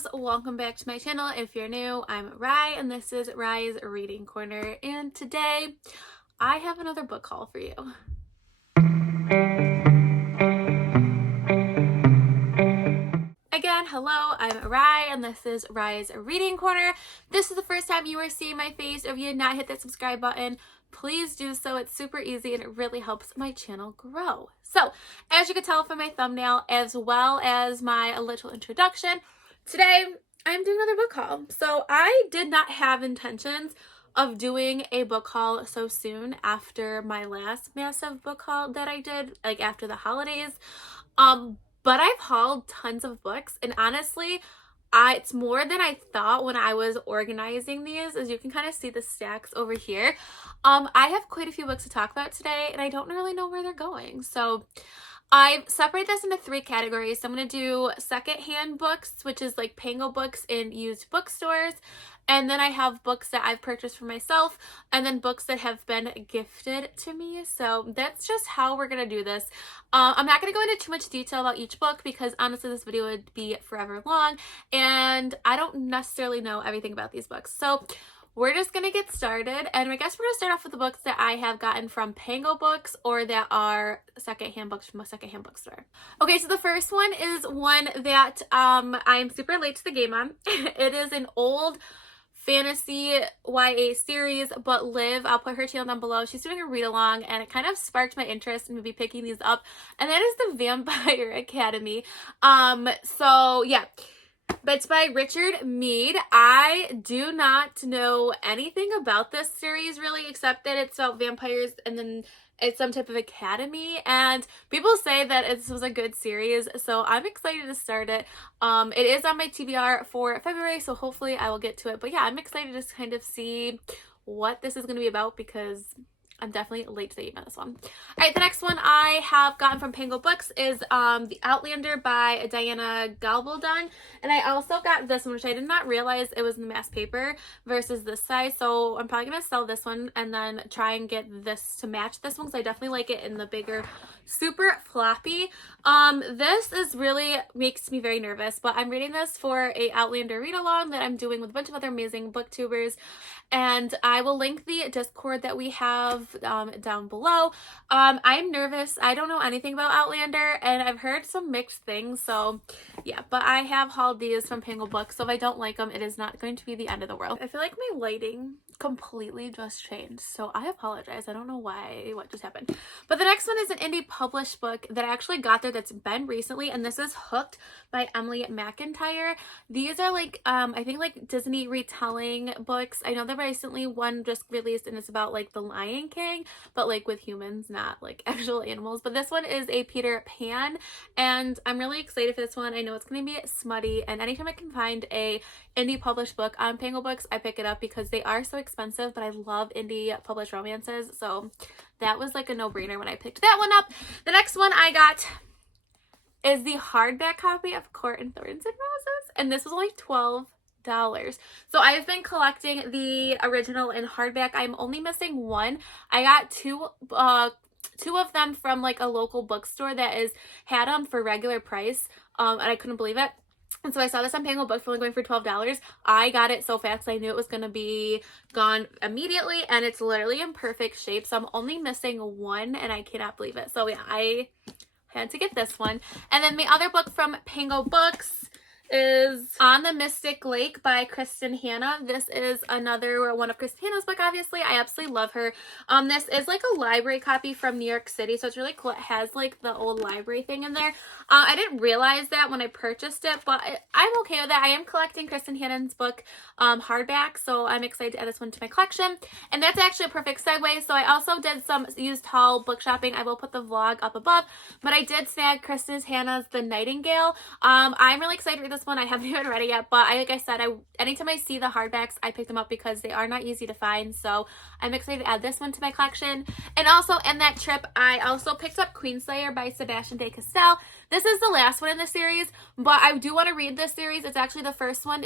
loves, welcome back to my channel. If you're new, I'm Rye and this is Rye's Reading Corner, and today I have another book haul for you. Again, hello, I'm Rye and this is Rye's Reading Corner. This is the first time you are seeing my face. If you did not hit that subscribe button, please do so. It's super easy and it really helps my channel grow. So, as you can tell from my thumbnail, as well as my little introduction, today I'm doing another book haul. So, I did not have intentions of doing a book haul so soon after my last massive book haul that I did, like after the holidays. But I've hauled tons of books, and honestly, it's more than I thought when I was organizing these. As you can kind of see the stacks over here. I have quite a few books to talk about today, and I don't really know where they're going. So I've separated this into three categories. So I'm going to do secondhand books, which is like Pango books in used bookstores. And then I have books that I've purchased for myself, and then books that have been gifted to me. So that's just how we're going to do this. I'm not going to go into too much detail about each book because honestly this video would be forever long, and I don't necessarily know everything about these books. So we're just going to get started, and I guess we're going to start off with the books that I have gotten from Pango Books or that are secondhand books from a secondhand bookstore. Okay, so the first one is one that I'm super late to the game on. It is an old fantasy YA series, but Liv, I'll put her channel down below. She's doing a read along, and it kind of sparked my interest in maybe picking these up, and that is the Vampire Academy. So yeah. But it's by Richard Mead. I do not know anything about this series really, except that it's about vampires and then it's some type of academy, and people say that this was a good series, so I'm excited to start it. It is on my TBR for February, so hopefully I will get to it. But yeah, I'm excited to kind of see what this is going to be about because I'm definitely late to the game on this one. Alright, the next one I have gotten from Pango Books is The Outlander by Diana Gabaldon. And I also got this one, which I did not realize it was in the mass paper versus this size. So I'm probably going to sell this one and then try and get this to match this one because I definitely like it in the bigger, super floppy. This is really makes me very nervous, but I'm reading this for a Outlander read along that I'm doing with a bunch of other amazing booktubers. And I will link the Discord that we have down below. I'm nervous. I don't know anything about Outlander, and I've heard some mixed things, so yeah, but I have hauled these from Pango Books, so if I don't like them, it is not going to be the end of the world. I feel like my lighting completely just changed, so I apologize. I don't know what just happened. But the next one is an indie published book that I actually got there that's been recently, and this is Hooked by Emily McIntyre. These are like, I think like Disney retelling books. I know that recently one just released and it's about like the Lion King, but like with humans, not like actual animals. But this one is a Peter Pan, and I'm really excited for this one. I know it's going to be smutty, and anytime I can find a indie published book on Pango Books, I pick it up because they are so expensive, but I love indie published romances, so that was like a no-brainer when I picked that one up. The next one I got is the hardback copy of Court and Thorns and Roses, and this was only $12. So I've been collecting the original in hardback. I'm only missing one. I got two of them from like a local bookstore that had them for regular price, and I couldn't believe it. And so I saw this on Pango Books only going for $12. I got it so fast I knew it was going to be gone immediately, and it's literally in perfect shape. So I'm only missing one, and I cannot believe it. So yeah, I had to get this one. And then the other book from Pango Books is On the Mystic Lake by Kristen Hanna. This is another one of Kristen Hanna's book, obviously. I absolutely love her. This is like a library copy from New York City, so it's really cool. It has like the old library thing in there. I didn't realize that when I purchased it, but I'm okay with that. I am collecting Kristen Hanna's book hardback, so I'm excited to add this one to my collection. And that's actually a perfect segue. So I also did some used haul book shopping. I will put the vlog up above, but I did snag Kristen Hanna's The Nightingale. I'm really excited to read this one. I haven't even read it yet, but like I said, anytime I see the hardbacks, I pick them up because they are not easy to find. So I'm excited to add this one to my collection. And also in that trip, I also picked up Queenslayer by Sebastian de Castell. This is the last one in the series, but I do want to read this series. It's actually the first one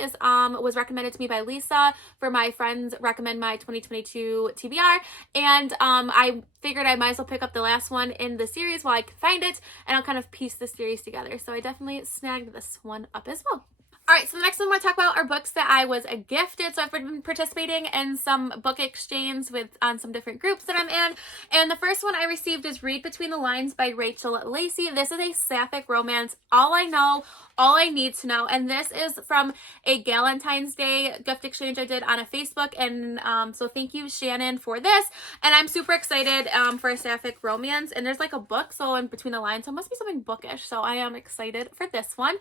was recommended to me by Lisa for my friends recommend my 2022 TBR, and I figured I might as well pick up the last one in the series while I can find it, and I'll kind of piece the series together. So I definitely snagged this one up as well. All right, so the next one I want to talk about are books that I was gifted. So I've been participating in some book exchange on some different groups that I'm in. And the first one I received is Read Between the Lines by Rachel Lacey. This is a sapphic romance. All I know, all I need to know. And this is from a Galentine's Day gift exchange I did on a Facebook. And so thank you, Shannon, for this. And I'm super excited for a sapphic romance. And there's like a book, so in between the lines, so it must be something bookish. So I am excited for this one.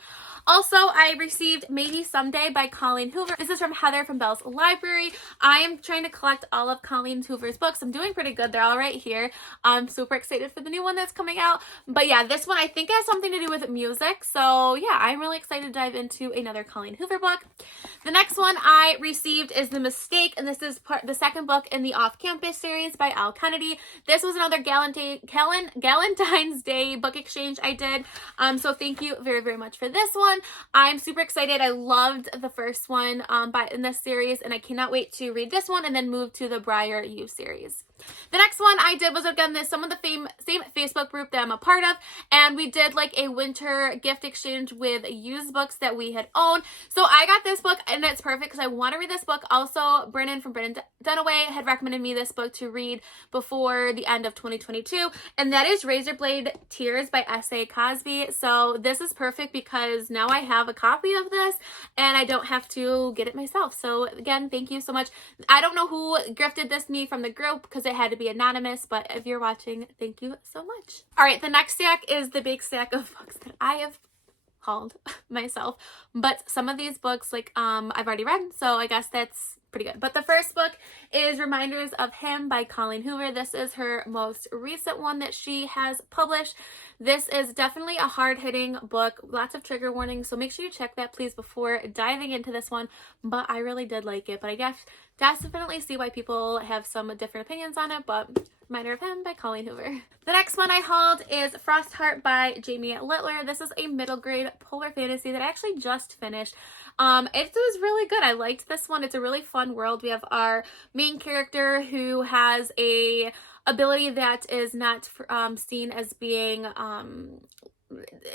Also, I received Maybe Someday by Colleen Hoover. This is from Heather from Bell's Library. I am trying to collect all of Colleen Hoover's books. I'm doing pretty good. They're all right here. I'm super excited for the new one that's coming out. But yeah, this one I think has something to do with music. So yeah, I'm really excited to dive into another Colleen Hoover book. The next one I received is The Mistake, and this is the second book in the Off Campus series by Al Kennedy. This was another Galentine's Day book exchange I did. So thank you very, very much for this one. I'm super excited. I loved the first one in this series, and I cannot wait to read this one and then move to the Briar U series. The next one I did was, again, some of the same Facebook group that I'm a part of, and we did like a winter gift exchange with used books that we had owned. So I got this book, and it's perfect because I want to read this book. Also, Brennan from Brennan Dunaway had recommended me this book to read before the end of 2022, and that is Razorblade Tears by S.A. Cosby. So this is perfect because now I have a copy of this, and I don't have to get it myself. So again, thank you so much. I don't know who gifted this me from the group because it had to be anonymous, but if you're watching, thank you so much. All right, the next stack is the big stack of books that I have hauled myself, but some of these books I've already read, so I guess that's pretty good. But the first book is Reminders of Him by Colleen Hoover. This is her most recent one that she has published. This is definitely a hard-hitting book, lots of trigger warnings, so make sure you check that, please, before diving into this one. But I really did like it, but I guess definitely see why people have some different opinions on it. But Reminder of Him by Colleen Hoover. The next one I hauled is Frostheart by Jamie Littler. This is a middle grade polar fantasy that I actually just finished. It was really good. I liked this one. It's a really fun world. We have our main character who has a ability that is not seen as being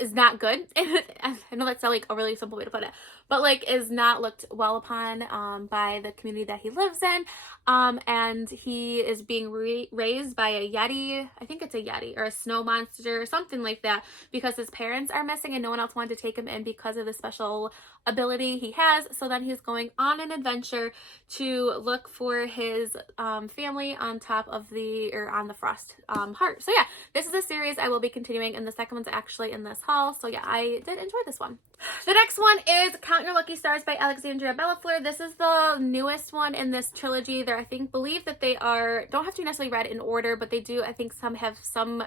is not good. I know that's like a really simple way to put it, but is not looked well upon by the community that he lives in, and he is being raised by a yeti. I think it's a yeti or a snow monster or something like that, because his parents are missing and no one else wanted to take him in because of the special ability he has. So then he's going on an adventure to look for his family on the frost heart. So yeah, this is a series I will be continuing, and the second one's actually in this haul. So yeah, I did enjoy this one. The next one is Count Your Lucky Stars by Alexandria Bellafleur. This is the newest one in this trilogy. Believe that they don't have to be necessarily read in order, but they do, I think some have some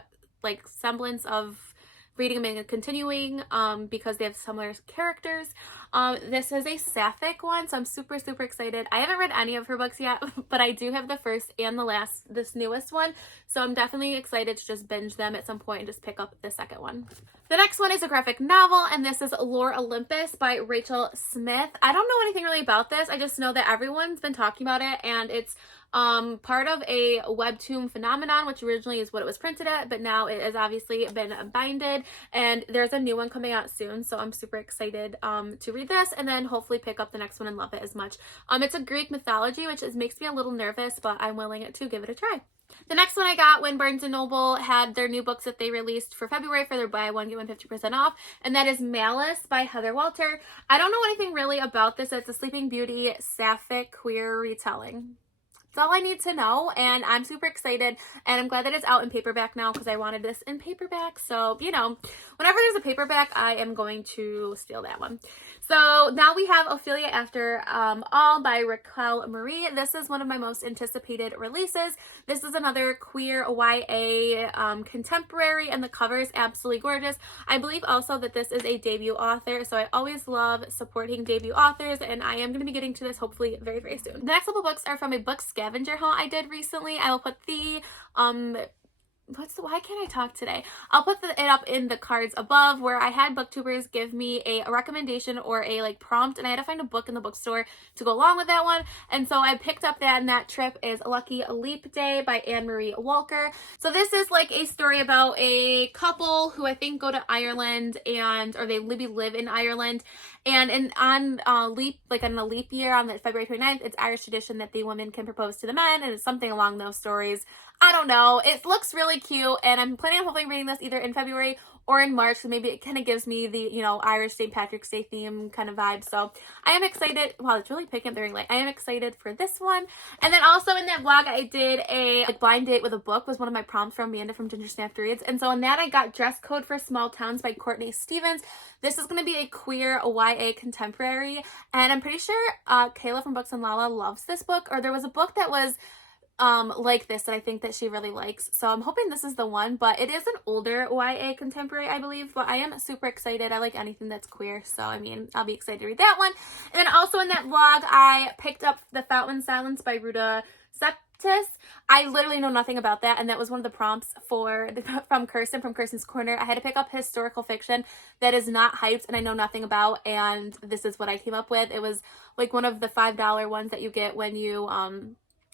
semblance of reading them and continuing because they have similar characters. This is a sapphic one, so I'm super, super excited. I haven't read any of her books yet, but I do have the first and this newest one, so I'm definitely excited to just binge them at some point and just pick up the second one. The next one is a graphic novel, and this is Lore Olympus by Rachel Smith. I don't know anything really about this. I just know that everyone's been talking about it, and it's part of a webtoon phenomenon, which originally is what it was printed at, but now it has obviously been binded, and there's a new one coming out soon, so I'm super excited to read this and then hopefully pick up the next one and love it as much. It's a Greek mythology, which makes me a little nervous, but I'm willing to give it a try. The next one I got when Barnes & Noble had their new books that they released for February for their buy one, get one 50% off, and that is Malice by Heather Walter. I don't know anything really about this. It's a Sleeping Beauty sapphic queer retelling. That's all I need to know, and I'm super excited, and I'm glad that it's out in paperback now because I wanted this in paperback. So, whenever there's a paperback, I am going to steal that one. So now we have Ophelia After All by Raquel Marie. This is one of my most anticipated releases. This is another queer YA contemporary, and the cover is absolutely gorgeous. I believe also that this is a debut author, so I always love supporting debut authors, and I am going to be getting to this hopefully very, very soon. The next couple books are from a book scavenger hunt I did recently. I will put the why can't I talk today? I'll put it up in the cards above, where I had booktubers give me a recommendation or a prompt, and I had to find a book in the bookstore to go along with that one, and so I picked up that, and that trip is Lucky Leap Day by Anne-Marie Walker. So this is a story about a couple who I think go to Ireland or they live in Ireland, And on a leap year on the February 29th, it's Irish tradition that the women can propose to the men, and it's something along those stories. I don't know. It looks really cute, and I'm planning on hopefully reading this either in February or in March, so maybe it kind of gives me the, Irish St. Patrick's Day theme kind of vibe. So I am excited. Wow, it's really picking up the ring light. I am excited for this one. And then also in that vlog, I did a blind date with a book, was one of my prompts from Amanda from Ginger Snapped Reads. And so in that, I got Dress Code for Small Towns by Courtney Stevens. This is going to be a queer YA contemporary, and I'm pretty sure Kayla from Books and Lala loves this book, or there was a book that was like this that I think that she really likes. So I'm hoping this is the one, but it is an older YA contemporary, I believe, but I am super excited. I like anything that's queer, so I mean, I'll be excited to read that one. And then also in that vlog, I picked up The Fountain Silence by Ruta Septis. I literally know nothing about that, and that was one of the prompts from Kirsten's Corner. I had to pick up historical fiction that is not hyped and I know nothing about, and this is what I came up with. It was like one of the $5 ones that you get when you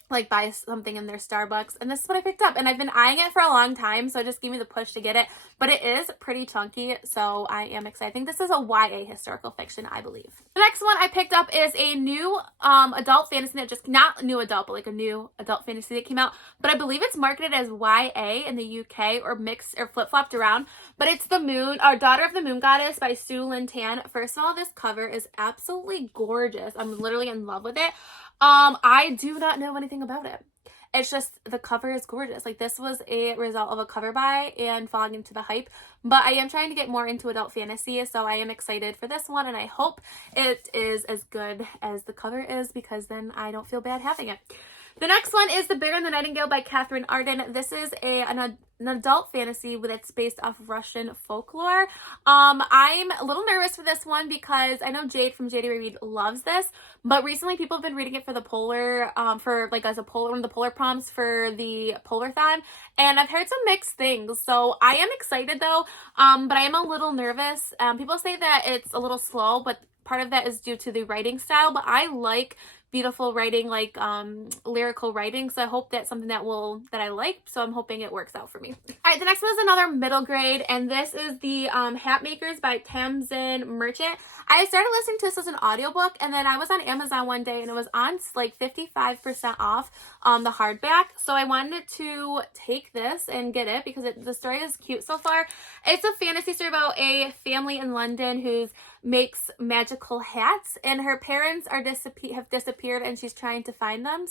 like buy something in their Starbucks, and this is what I picked up, and I've been eyeing it for a long time, so it just gave me the push to get it, but it is pretty chunky, so I am excited. I think this is a YA historical fiction, I believe. The next one I picked up is a new adult fantasy, not new adult, but like a new adult fantasy that came out, but I believe it's marketed as YA in the UK, or mixed or flip-flopped around, but it's Daughter of the Moon Goddess by Sue Lynn Tan. First of all, this cover is absolutely gorgeous. I'm literally in love with it. I do not know anything about it. It's just, the cover is gorgeous. Like, this was a result of a cover buy and falling into the hype, but I am trying to get more into adult fantasy, so I am excited for this one, and I hope it is as good as the cover is, because then I don't feel bad having it. The next one is The Bear and the Nightingale by Catherine Arden. This is an adult fantasy it's based off Russian folklore. I'm a little nervous for this one because I know Jade from Jade Read loves this, but recently people have been reading it for the polar, one of the polar prompts for the Polar-thon, and I've heard some mixed things. So I am excited though, but I am a little nervous. People say that it's a little slow, but part of that is due to the writing style, but I like beautiful writing, like lyrical writing, so I hope that's something that I like, so I'm hoping it works out for me. All right, the next one is another middle grade, and this is the Hat Makers by Tamsin Merchant. I started listening to this as an audiobook, and then I was on Amazon one day and it was on like 55% off the hardback, so I wanted to take this and get it because the story is cute so far. It's a fantasy story about a family in London who makes magical hats, and her parents have disappeared and she's trying to find them.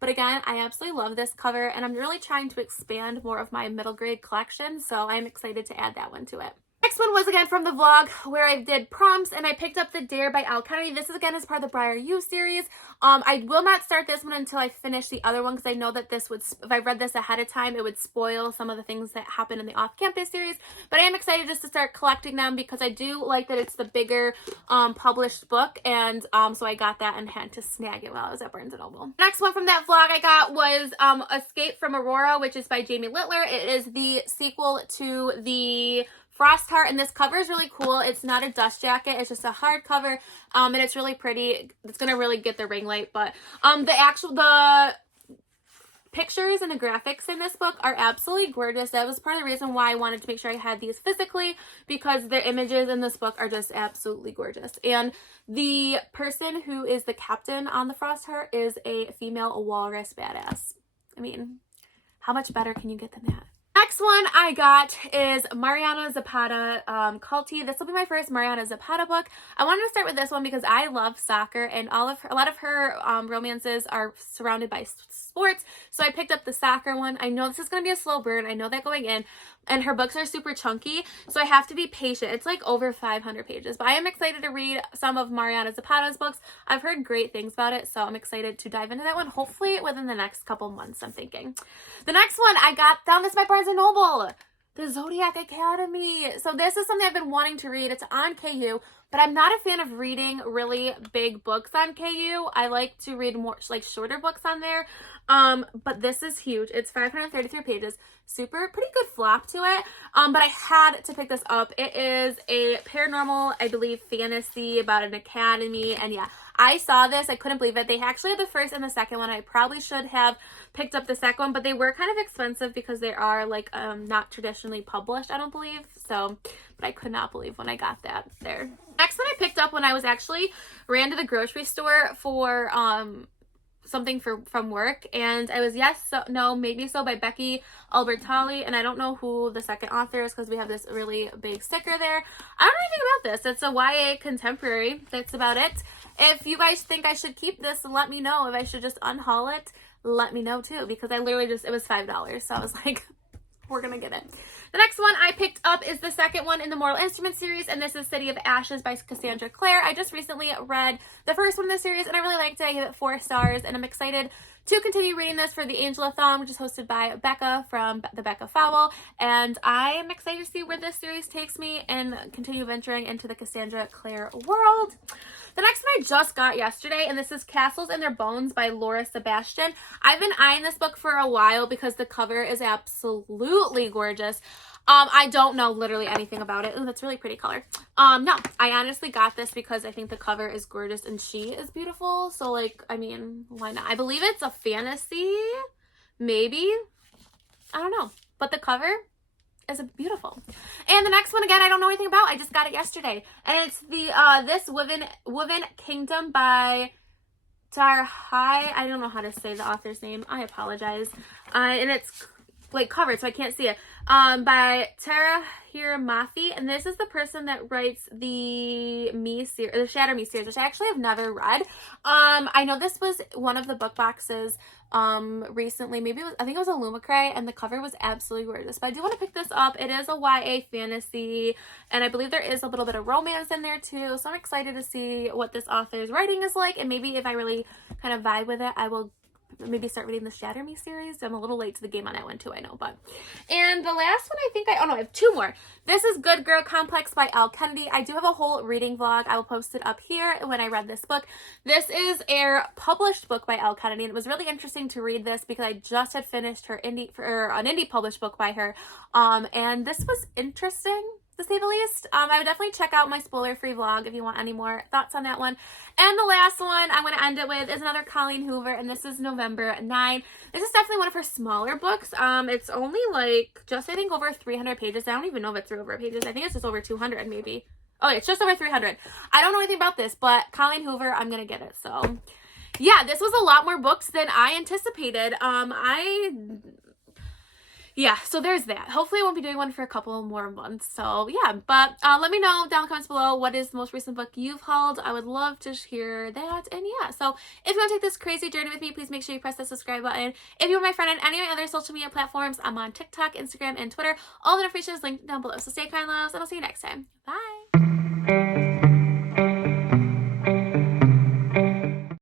But again, I absolutely love this cover, and I'm really trying to expand more of my middle grade collection, so I'm excited to add that one to it. Next one was again from the vlog where I did prompts, and I picked up The Dare by Al Kennedy. This is again as part of the Briar U series. I will not start this one until I finish the other one, because I know that this would, if I read this ahead of time, it would spoil some of the things that happen in the off-campus series. But I am excited just to start collecting them because I do like that it's the bigger published book, and so I got that and had to snag it while I was at Barnes & Noble. Next one from that vlog I got was Escape from Aurora, which is by Jamie Littler. It is the sequel to the Frost Heart, and this cover is really cool. It's not a dust jacket, it's just a hardcover, and it's really pretty. It's gonna really get the ring light, but the pictures and the graphics in this book are absolutely gorgeous. That was part of the reason why I wanted to make sure I had these physically, because the images in this book are just absolutely gorgeous. And the person who is the captain on the Frost Heart is a female walrus badass. I mean, how much better can you get than that? Next one I got is Mariana Zapata, Culty. This will be my first Mariana Zapata book. I wanted to start with this one because I love soccer, and a lot of her romances are surrounded by sports, so I picked up the soccer one. I know this is going to be a slow burn. I know that going in, and her books are super chunky, so I have to be patient. It's like over 500 pages, but I am excited to read some of Mariana Zapata's books. I've heard great things about it, so I'm excited to dive into that one, hopefully within the next couple months, I'm thinking. The next one I found this by Barnes & Noble, The Zodiac Academy. So this is something I've been wanting to read. It's on KU, but I'm not a fan of reading really big books on KU. I like to read more like shorter books on there. But this is huge. It's 533 pages. Pretty good flop to it. But I had to pick this up. It is a paranormal, I believe, fantasy about an academy. And yeah, I saw this. I couldn't believe it. They actually had the first and the second one. I probably should have picked up the second one, but they were kind of expensive because they are like not traditionally published, I don't believe. So, but I could not believe when I got that there. Next one I picked up when I was actually ran to the grocery store for something from work, and I was Yes, So, No, Maybe So by Becca Albertalli, and I don't know who the second author is because we have this really big sticker there. I don't know anything about this. It's a YA contemporary. That's about it. If you guys think I should keep this, let me know. If I should just unhaul it, let me know too, because I literally it was $5, so I was like, we're gonna get it. The next one I picked up is the second one in the Mortal Instruments series, and this is City of Ashes by Cassandra Clare. I just recently read the first one in the series, and I really liked it. I gave it 4 stars, and I'm excited to continue reading this for the Angela-thon, which is hosted by Becca from the Becca Fowl, and I am excited to see where this series takes me and continue venturing into the Cassandra Clare world. The next one I just got yesterday, and this is Castles and Their Bones by Laura Sebastian. I've been eyeing this book for a while because the cover is absolutely gorgeous. I don't know literally anything about it. Ooh, that's really pretty color. No, I honestly got this because I think the cover is gorgeous and she is beautiful. So, like, I mean, why not? I believe it's a fantasy, maybe. I don't know. But the cover is beautiful. And the next one, again, I don't know anything about. I just got it yesterday. And it's the This Woven Kingdom by Tarhai. I don't know how to say the author's name. I apologize. And it's like covered, so I can't see it. By Tara Hiramafi, and this is the person that writes the Shatter Me series, which I actually have never read. I know this was one of the book boxes recently. Maybe I think it was a Lumacray, and the cover was absolutely gorgeous. But I do want to pick this up. It is a YA fantasy, and I believe there is a little bit of romance in there too. So I'm excited to see what this author's writing is like, and maybe if I really kind of vibe with it, I will maybe start reading the Shatter Me series. I'm a little late to the game on that one too, I know, but. And the last one I have 2 more. This is Good Girl Complex by Elle Kennedy. I do have a whole reading vlog. I will post it up here when I read this book. This is a published book by Elle Kennedy, and it was really interesting to read this because I just had finished an indie published book by her, and this was interesting, to say the least. I would definitely check out my spoiler-free vlog if you want any more thoughts on that one. And the last one I'm going to end it with is another Colleen Hoover, and this is November 9. This is definitely one of her smaller books. It's only like just, I think, over 300 pages. I don't even know if it's over pages. I think it's just over 200 maybe. Oh, it's just over 300. I don't know anything about this, but Colleen Hoover, I'm going to get it. So, yeah, this was a lot more books than I anticipated. Yeah, so there's that. Hopefully I won't be doing one for a couple more months. So yeah, but let me know down in the comments below what is the most recent book you've hauled. I would love to hear that. And yeah, so if you want to take this crazy journey with me, please make sure you press that subscribe button. If you want my friend on any of my other social media platforms, I'm on TikTok, Instagram, and Twitter. All the information is linked down below. So stay kind, loves, and I'll see you next time. Bye!